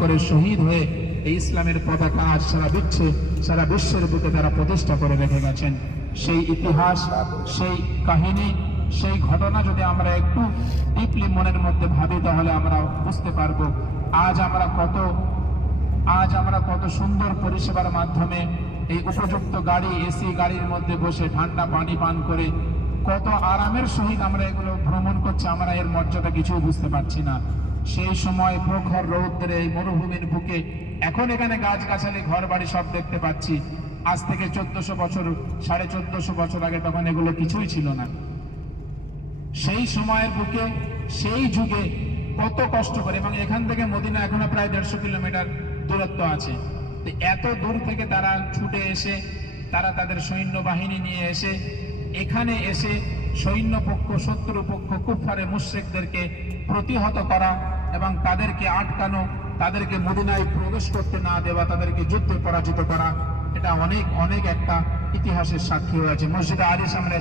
করে শহীদ হয়ে এই ইসলামের পতাকা আজ সারা বিশ্বের বুকে তারা প্রতিষ্ঠা করে রেখে গেছেন। সেই ইতিহাস, সেই কাহিনী, সেই ঘটনা যদি আমরা একটু ডিপলি মনের মধ্যে ভাবি তাহলে আমরা বুঝতে পারবো আজ আমরা কত সুন্দর পরিষেবার মাধ্যমে এই উপযুক্ত গাড়ি, এসি গাড়ির মধ্যে বসে ঠান্ডা পানি পান করে কত আরামের সহিত আমরা এগুলো ভ্রমণ করছি, আমরা এর মর্যাদা কিছুই বুঝতে পারছি না। সেই সময় প্রখর রৌদ্রে এই মরুভূমির বুকে এখন এখানে গাছগাছালি, ঘর বাড়ি সব দেখতে পাচ্ছি। আজ থেকে 1400 বছর, 1450 বছর আগে তখন এগুলো কিছুই ছিল না। সেই সময়ের বুকে, সেই যুগে কত কষ্ট করে, এবং এখান থেকে মদিনা এখনো প্রায় 150 কিলোমিটার দূরত্ব আছে। এত দূর থেকে তারা ছুটে এসে, তারা তাদের সৈন্যবাহিনী নিয়ে এসে এখানে এসে সৈন্যপক্ষ, শত্রুপক্ষ, কুফারে মুশরিকদেরকে প্রতিহত করা এবং তাদেরকে আটকানো, তাদেরকে মদিনায় প্রবেশ করতে না দেওয়া, তাদেরকে যুদ্ধে পরাজিত করা, এটা অনেক একটা ইতিহাসের সাক্ষী হয়েছে। মসজিদে আলী সামনে